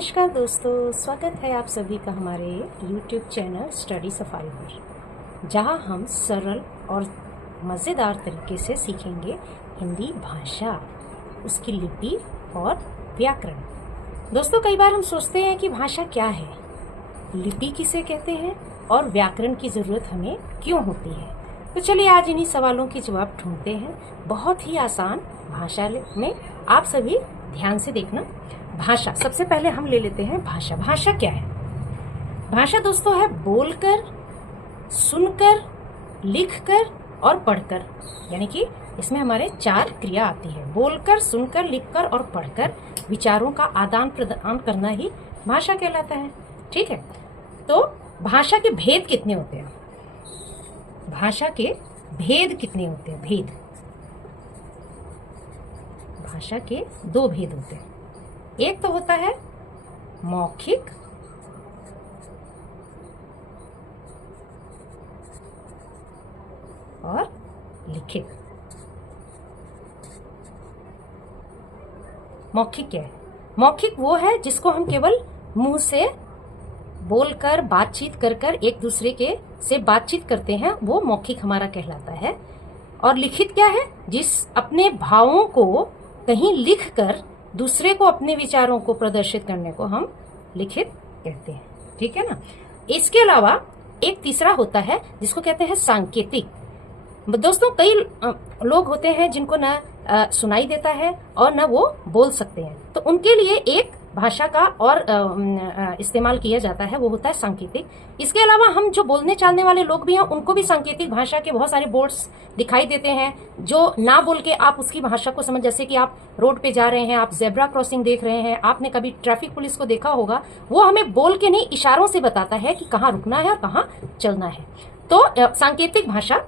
नमस्कार दोस्तों, स्वागत है आप सभी का हमारे YouTube चैनल स्टडी सफाई पर, जहां हम सरल और मज़ेदार तरीके से सीखेंगे हिंदी भाषा, उसकी लिपि और व्याकरण। दोस्तों, कई बार हम सोचते हैं कि भाषा क्या है, लिपि किसे कहते हैं और व्याकरण की ज़रूरत हमें क्यों होती है। तो चलिए आज इन्हीं सवालों के जवाब ढूंढते हैं बहुत ही आसान भाषा में। आप सभी ध्यान से देखना। भाषा, सबसे पहले हम ले लेते हैं भाषा। भाषा क्या है? भाषा दोस्तों है बोलकर, सुनकर, लिखकर और पढ़कर, यानी कि इसमें हमारे 4 क्रिया आती है। बोलकर, सुनकर, लिखकर और पढ़कर विचारों का आदान प्रदान करना ही भाषा कहलाता है। ठीक है, तो भाषा के भेद कितने होते हैं? भाषा के भेद कितने होते हैं? भेद, भाषा के 2 भेद होते हैं। एक तो होता है मौखिक और लिखित। मौखिक क्या है? मौखिक वो है जिसको हम केवल मुंह से बोलकर, बातचीत कर कर एक दूसरे के से बातचीत करते हैं, वो मौखिक हमारा कहलाता है। और लिखित क्या है? जिस अपने भावों को कहीं लिख कर दूसरे को अपने विचारों को प्रदर्शित करने को हम लिखित कहते हैं। ठीक है ना। इसके अलावा एक तीसरा होता है जिसको कहते हैं सांकेतिक। दोस्तों, कई लोग होते हैं जिनको ना सुनाई देता है और ना वो बोल सकते हैं, तो उनके लिए एक भाषा का और इस्तेमाल किया जाता है, वो होता है सांकेतिक। इसके अलावा हम जो बोलने चालने वाले लोग भी हैं, उनको भी सांकेतिक भाषा के बहुत सारे बोर्ड्स दिखाई देते हैं, जो ना बोल के आप उसकी भाषा को समझ, जैसे कि आप रोड पे जा रहे हैं, आप जेब्रा क्रॉसिंग देख रहे हैं, आपने कभी ट्रैफिक पुलिस को देखा होगा, वो हमें बोल के नहीं इशारों से बताता है कि कहाँ रुकना है और कहाँ चलना है। तो सांकेतिक भाषा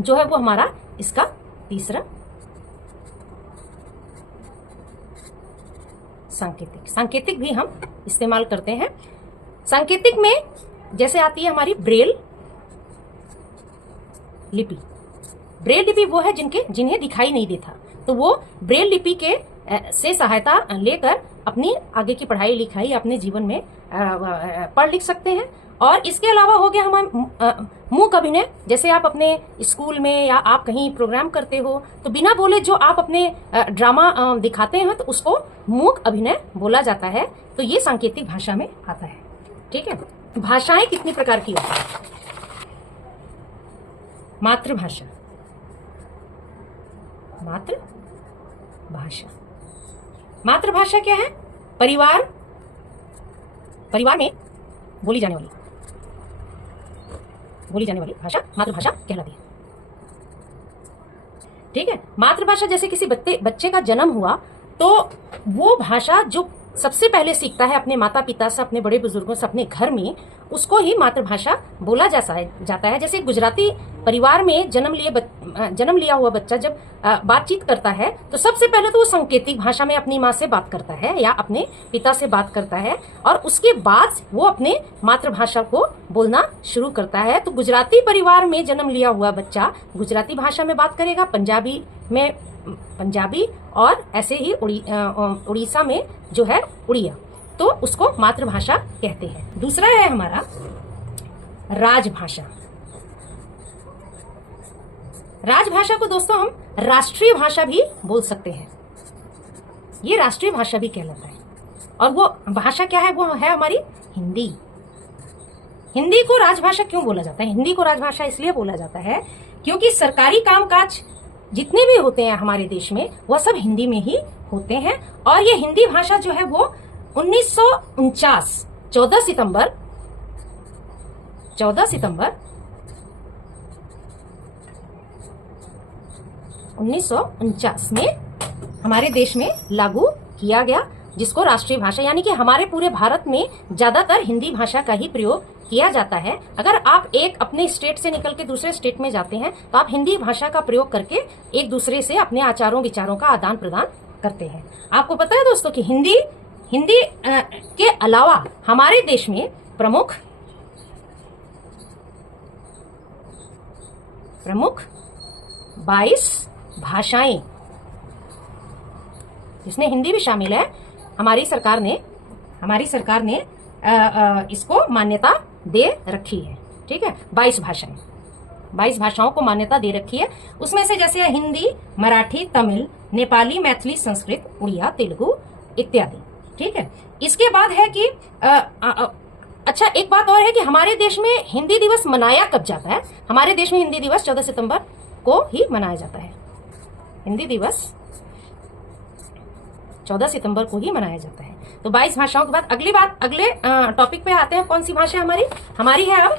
जो है वो हमारा इसका तीसरा सांकेतिक। सांकेतिक भी हम इस्तेमाल करते हैं। सांकेतिक में जैसे आती है हमारी ब्रेल लिपि। ब्रेल लिपि वो है जिन्हें दिखाई नहीं देता, तो वो ब्रेल लिपि के से सहायता लेकर अपनी आगे की पढ़ाई लिखाई अपने जीवन में पढ़ लिख सकते हैं। और इसके अलावा हो गया हमारा मूक अभिनय। जैसे आप अपने स्कूल में या आप कहीं प्रोग्राम करते हो, तो बिना बोले जो आप अपने ड्रामा दिखाते हैं, तो उसको मूक अभिनय बोला जाता है। तो ये सांकेतिक भाषा में आता है। ठीक है। भाषाएं कितनी प्रकार की होती है? मातृभाषा, मातृभाषा। मातृभाषा क्या है? परिवार में बोली जाने वाली भाषा मातृभाषा कहलाती है। ठीक है। मातृभाषा, जैसे किसी बच्चे का जन्म हुआ, तो वो भाषा जो सबसे पहले सीखता है अपने माता पिता से, अपने बड़े बुजुर्गों से, अपने घर में, उसको ही मातृभाषा बोला जाता है। जैसे गुजराती परिवार में जन्म लिया हुआ बच्चा जब बातचीत करता है, तो सबसे पहले तो वो सांकेतिक भाषा में अपनी माँ से बात करता है या अपने पिता से बात करता है, और उसके बाद वो अपने मातृभाषा को बोलना शुरू करता है। तो गुजराती परिवार में जन्म लिया हुआ बच्चा गुजराती भाषा में बात करेगा, पंजाबी में पंजाबी, और ऐसे ही उड़ीसा में जो है उड़िया, तो उसको मातृभाषा कहते हैं। दूसरा है हमारा राजभाषा। राजभाषा को दोस्तों हम राष्ट्रीय भाषा भी बोल सकते हैं। ये राष्ट्रीय भाषा भी कहलाता है। और वो भाषा क्या है? वो है हमारी हिंदी। हिंदी को राजभाषा क्यों बोला जाता है? हिंदी को राजभाषा इसलिए बोला जाता है क्योंकि सरकारी कामकाज जितने भी होते हैं हमारे देश में, वह सब हिंदी में ही होते हैं। और ये हिंदी भाषा जो है वो 1949 14 सितंबर 1949 में हमारे देश में लागू किया गया, जिसको राष्ट्रीय भाषा, यानी कि हमारे पूरे भारत में ज्यादातर हिंदी भाषा का ही प्रयोग किया जाता है। अगर आप एक अपने स्टेट से निकल के दूसरे स्टेट में जाते हैं, तो आप हिंदी भाषा का प्रयोग करके एक दूसरे से अपने आचारों विचारों का आदान प्रदान करते हैं। आपको पता है दोस्तों कि हिंदी के अलावा हमारे देश में प्रमुख 22 भाषाएं, जिसमें हिंदी भी शामिल है, हमारी सरकार ने हमारी सरकार ने इसको मान्यता दे रखी है। ठीक है, 22 भाषाएं, 22 भाषाओं को मान्यता दे रखी है। उसमें से जैसे हिंदी, मराठी, तमिल, नेपाली, मैथिली, संस्कृत, उड़िया, तेलुगु इत्यादि। ठीक है, इसके बाद है कि अच्छा एक बात और है कि हमारे देश में हिंदी दिवस मनाया कब जाता है। हमारे देश में हिंदी दिवस 14 सितंबर को ही मनाया जाता है। हिंदी दिवस 14 सितंबर को ही मनाया जाता है। तो 22 भाषाओं के बाद अगले टॉपिक पे आते हैं। कौन सी भाषा हमारी है अब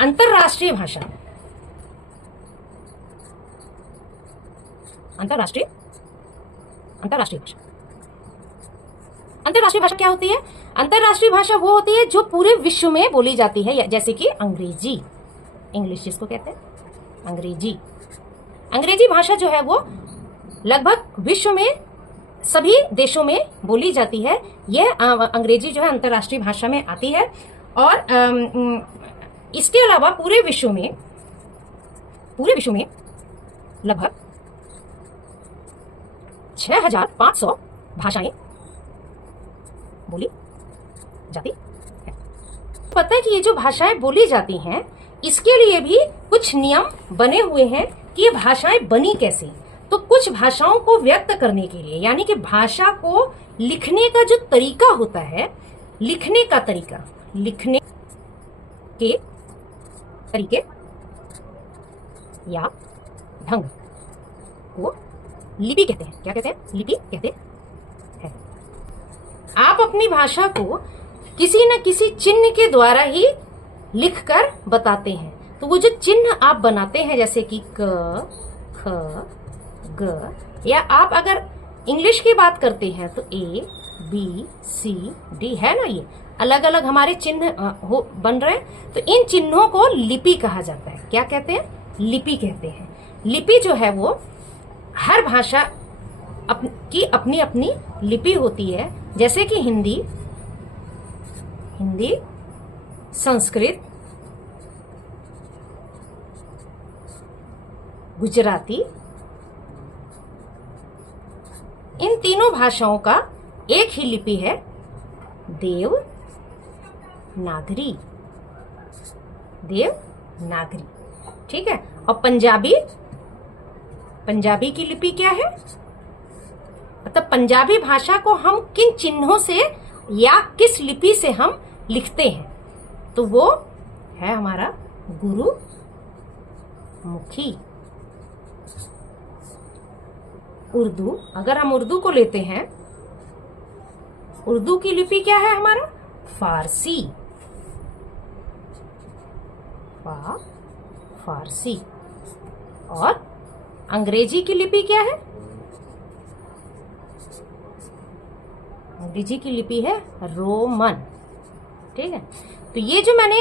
अंतरराष्ट्रीय भाषा। अंतरराष्ट्रीय भाषा। अंतरराष्ट्रीय भाषा क्या होती है? अंतरराष्ट्रीय भाषा वो होती है जो पूरे विश्व में बोली जाती है, जैसे कि अंग्रेजी, इंग्लिश जिसको कहते हैं, अंग्रेजी भाषा जो है वो लगभग विश्व में सभी देशों में बोली जाती है। यह अंग्रेजी जो है अंतरराष्ट्रीय भाषा में आती है। और इसके अलावा पूरे विश्व में लगभग 6500 भाषाएं बोली जाती है। पता है कि ये जो भाषाएं बोली जाती हैं, इसके लिए भी कुछ नियम बने हुए हैं कि ये भाषाएं बनी कैसे। तो कुछ भाषाओं को व्यक्त करने के लिए, यानी कि भाषा को लिखने का जो तरीका होता है, लिखने के तरीके या ढंग को लिपि कहते हैं। क्या कहते हैं? लिपि कहते हैं। आप अपनी भाषा को किसी न किसी चिन्ह के द्वारा ही लिखकर बताते हैं। तो वो जो चिन्ह आप बनाते हैं, जैसे कि क, ख, ग, या आप अगर इंग्लिश की बात करते हैं तो ABCD है ना, ये अलग अलग हमारे चिन्ह बन रहे हैं। तो इन चिन्हों को लिपि कहा जाता है। क्या कहते हैं? लिपि कहते हैं। लिपि जो है वो हर भाषा की अपनी अपनी लिपि होती है। जैसे कि हिंदी, संस्कृत, गुजराती, इन तीनों भाषाओं का एक ही लिपि है, देवनागरी। ठीक है। और पंजाबी की लिपि क्या है? मतलब पंजाबी भाषा को हम किन चिन्हों से या किस लिपि से हम लिखते हैं, तो वो है हमारा गुरुमुखी। उर्दू, अगर हम उर्दू को लेते हैं, उर्दू की लिपि क्या है हमारा? फारसी। फारसी। और अंग्रेजी की लिपि क्या है? अंग्रेजी की लिपि है रोमन। ठीक है। तो ये जो मैंने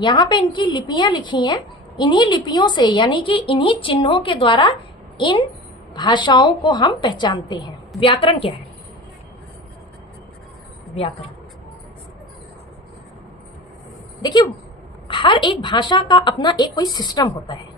यहाँ पे इनकी लिपियां लिखी हैं, इन्हीं लिपियों से, यानी कि इन्हीं चिन्हों के द्वारा इन भाषाओं को हम पहचानते हैं। व्याकरण क्या है? व्याकरण, देखिए, हर एक भाषा का अपना एक कोई सिस्टम होता है।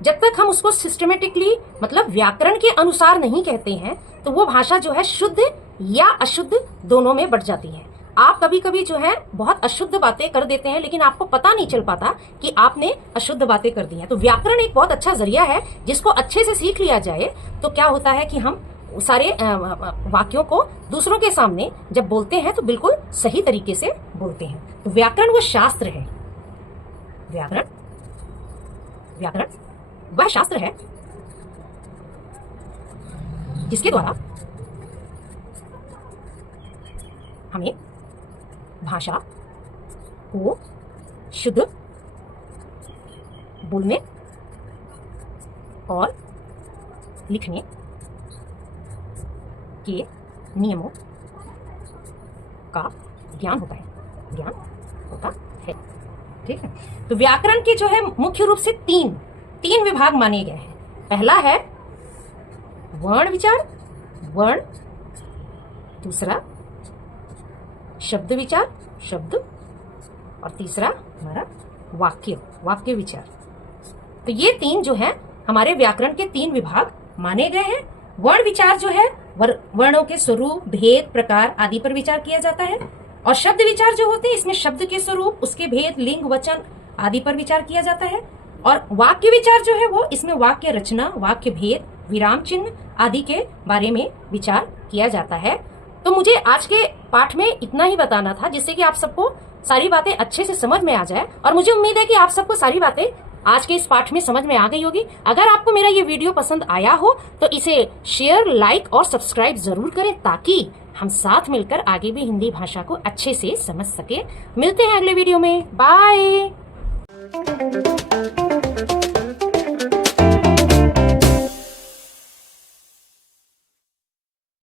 जब तक हम उसको सिस्टमेटिकली, मतलब व्याकरण के अनुसार नहीं कहते हैं, तो वो भाषा जो है शुद्ध या अशुद्ध दोनों में बढ़ जाती है। आप कभी कभी जो है बहुत अशुद्ध बातें कर देते हैं, लेकिन आपको पता नहीं चल पाता कि आपने अशुद्ध बातें कर दी हैं। तो व्याकरण एक बहुत अच्छा जरिया है, जिसको अच्छे से सीख लिया जाए तो क्या होता है कि हम सारे वाक्यों को दूसरों के सामने जब बोलते हैं तो बिल्कुल सही तरीके से बोलते हैं। तो व्याकरण वो शास्त्र है। व्याकरण वह शास्त्र है जिसके द्वारा हमें भाषा को शुद्ध बोलने और लिखने के नियमों का ज्ञान होता है। ठीक है। तो व्याकरण के जो है मुख्य रूप से तीन विभाग माने गए हैं। पहला है वर्ण विचार, दूसरा शब्द विचार, और तीसरा हमारा वाक्य विचार। तो ये तीन जो है हमारे व्याकरण के 3 विभाग माने गए हैं। वर्ण विचार जो है वर्णों के स्वरूप, भेद, प्रकार आदि पर विचार किया जाता है। और शब्द विचार जो होते हैं इसमें शब्द के स्वरूप, उसके भेद, लिंग, वचन आदि पर विचार किया जाता है। और वाक्य विचार जो है वो इसमें वाक्य रचना, वाक्य भेद, विराम चिन्ह आदि के बारे में विचार किया जाता है। तो मुझे आज के पाठ में इतना ही बताना था, जिससे कि आप सबको सारी बातें अच्छे से समझ में आ जाए। और मुझे उम्मीद है कि आप सबको सारी बातें आज के इस पाठ में समझ में आ गई होगी। अगर आपको मेरा ये वीडियो पसंद आया हो तो इसे शेयर, लाइक और सब्सक्राइब जरूर करें, ताकि हम साथ मिलकर आगे भी हिंदी भाषा को अच्छे से समझ सके। मिलते हैं अगले वीडियो में। बाय।